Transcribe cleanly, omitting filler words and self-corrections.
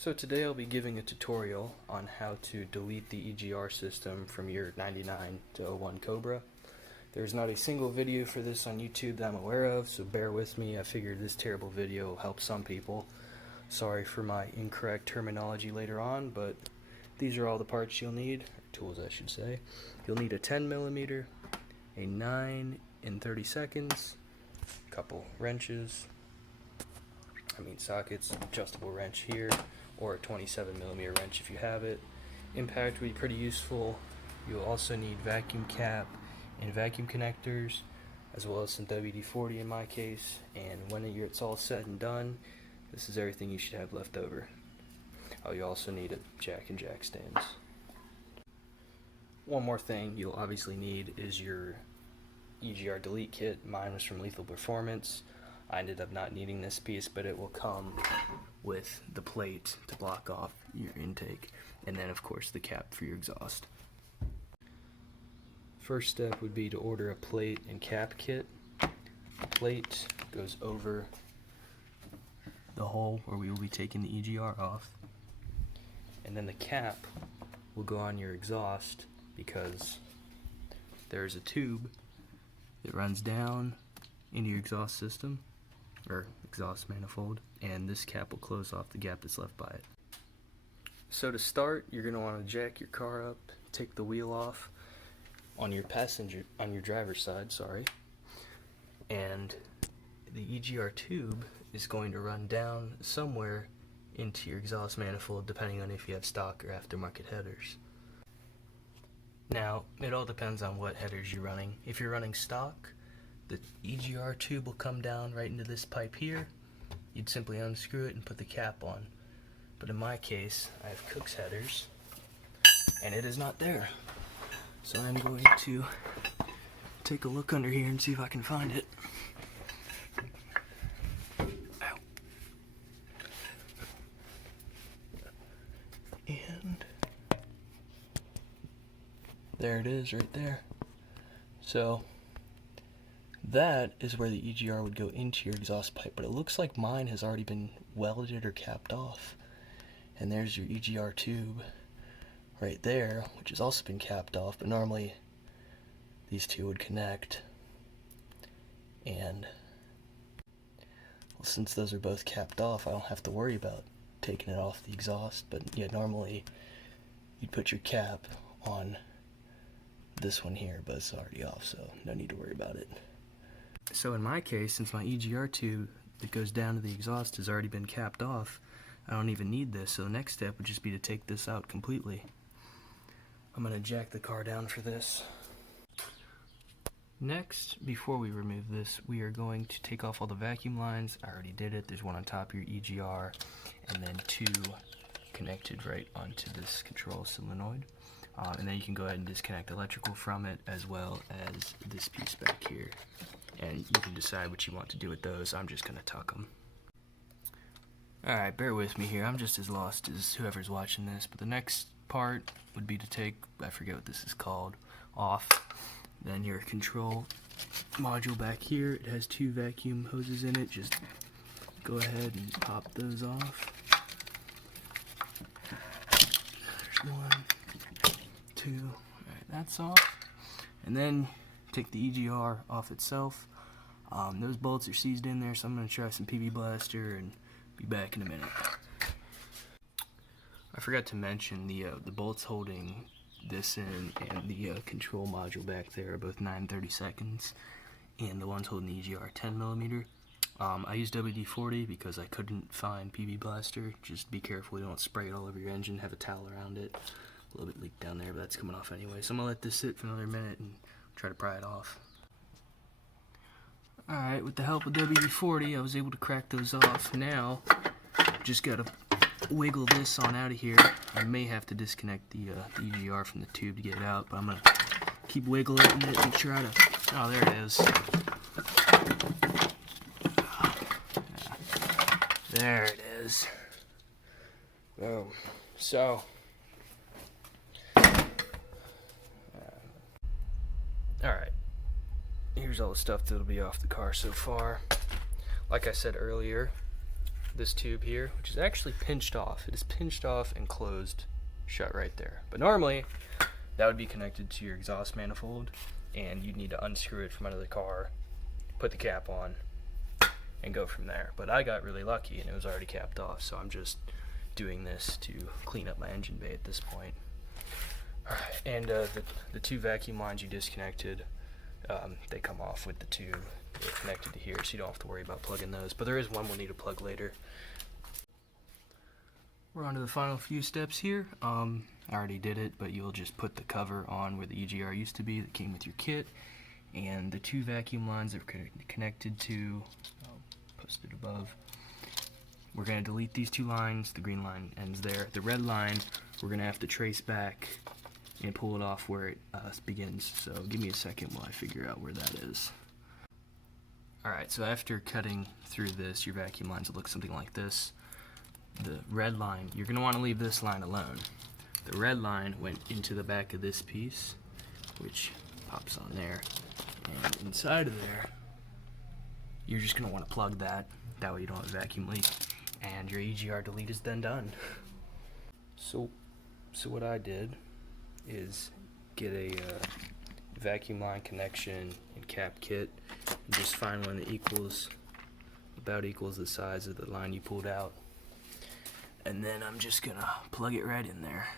So today I'll be giving a tutorial on how to delete the EGR system from your 99 to 01 Cobra. There's not a single video for this on YouTube that I'm aware of, so bear with me. I figured this terrible video will help some people. Sorry for my incorrect terminology later on, but these are all the parts you'll need, or tools I should say. You'll need a 10mm, a 9 in 30 seconds, a couple wrenches, sockets, adjustable wrench here, or a 27mm wrench if you have it. Impact will be pretty useful. You'll also need vacuum cap and vacuum connectors, as well as some WD-40 in my case. And when it's all said and done, this is everything you should have left over. Oh, you also need a jack and jack stands. One more thing you'll obviously need is your EGR delete kit. Mine was from Lethal Performance. I ended up not needing this piece, but it will come with the plate to block off your intake, and then of course the cap for your exhaust. First step would be to order a plate and cap kit. The plate goes over the hole where we will be taking the EGR off, and then the cap will go on your exhaust because there's a tube that runs down into your exhaust system, or exhaust manifold, and this cap will close off the gap that's left by it. So to start, you're going to want to jack your car up, take the wheel off on your driver's side, and the EGR tube is going to run down somewhere into your exhaust manifold, depending on if you have stock or aftermarket headers. Now, it all depends on what headers you're running. If you're running stock, the EGR tube will come down right into this pipe here. You'd simply unscrew it and put the cap on. But in my case, I have Cook's headers, and it is not there. So I'm going to take a look under here and see if I can find it. Ow. And there it is right there. So that is where the EGR would go into your exhaust pipe, but it looks like mine has already been welded or capped off. And there's your EGR tube right there, which has also been capped off, but normally these two would connect. And well, since those are both capped off, I don't have to worry about taking it off the exhaust. But yeah, normally you'd put your cap on this one here, but it's already off, so no need to worry about it. So in my case, since my EGR tube that goes down to the exhaust has already been capped off, I don't even need this, so the next step would just be to take this out completely. I'm going to jack the car down for this. Next, before we remove this, we are going to take off all the vacuum lines. I already did it. There's one on top of your EGR, and then two connected right onto this control solenoid. And then you can go ahead and disconnect electrical from it, as well as this piece back here. And you can decide what you want to do with those. I'm just going to tuck them. Alright, bear with me here. I'm just as lost as whoever's watching this. But the next part would be to take, I forget what this is called, off. Then your control module back here. It has two vacuum hoses in it. Just go ahead and pop those off. There's one, two. Alright, that's off. And then take the EGR off itself. Those bolts are seized in there, so I'm going to try some PV Blaster and be back in a minute. I forgot to mention the bolts holding this in and the control module back there are both 9/30 seconds, and the ones holding the EGR 10mm. I used WD-40 because I couldn't find PV Blaster. Just be careful you don't spray it all over your engine. Have a towel around it. A little bit leaked down there, but that's coming off anyway. So I'm going to let this sit for another minute and try to pry it off. Alright, with the help of WD-40, I was able to crack those off. Now, just gotta wiggle this on out of here. I may have to disconnect the EGR from the tube to get it out, but I'm gonna keep wiggling it and try to... Oh, there it is. There it is. Boom. So... Alright, here's all the stuff that'll be off the car so far. Like I said earlier, this tube here, which is actually pinched off. It is pinched off and closed shut right there. But normally that would be connected to your exhaust manifold, and you'd need to unscrew it from under the car, put the cap on, and go from there. But I got really lucky and it was already capped off, so I'm just doing this to clean up my engine bay at this point. Alright, and the two vacuum lines you disconnected, they come off with the tube. They're connected to here, so you don't have to worry about plugging those. But there is one we'll need to plug later. We're on to the final few steps here. I already did it, but you'll just put the cover on where the EGR used to be that came with your kit. And the two vacuum lines that are connected to, I'll post it above. We're going to delete these two lines. The green line ends there. The red line, we're going to have to trace back and pull it off where it begins. So give me a second while I figure out where that is. Alright, so after cutting through this, your vacuum lines will look something like this. The red line, you're going to want to leave this line alone. The red line went into the back of this piece, which pops on there. And inside of there, you're just going to want to plug that. That way you don't have a vacuum leak. And your EGR delete is then done. So what I did is get a vacuum line connection and cap kit, and just find one that about equals the size of the line you pulled out. And then I'm just gonna plug it right in there.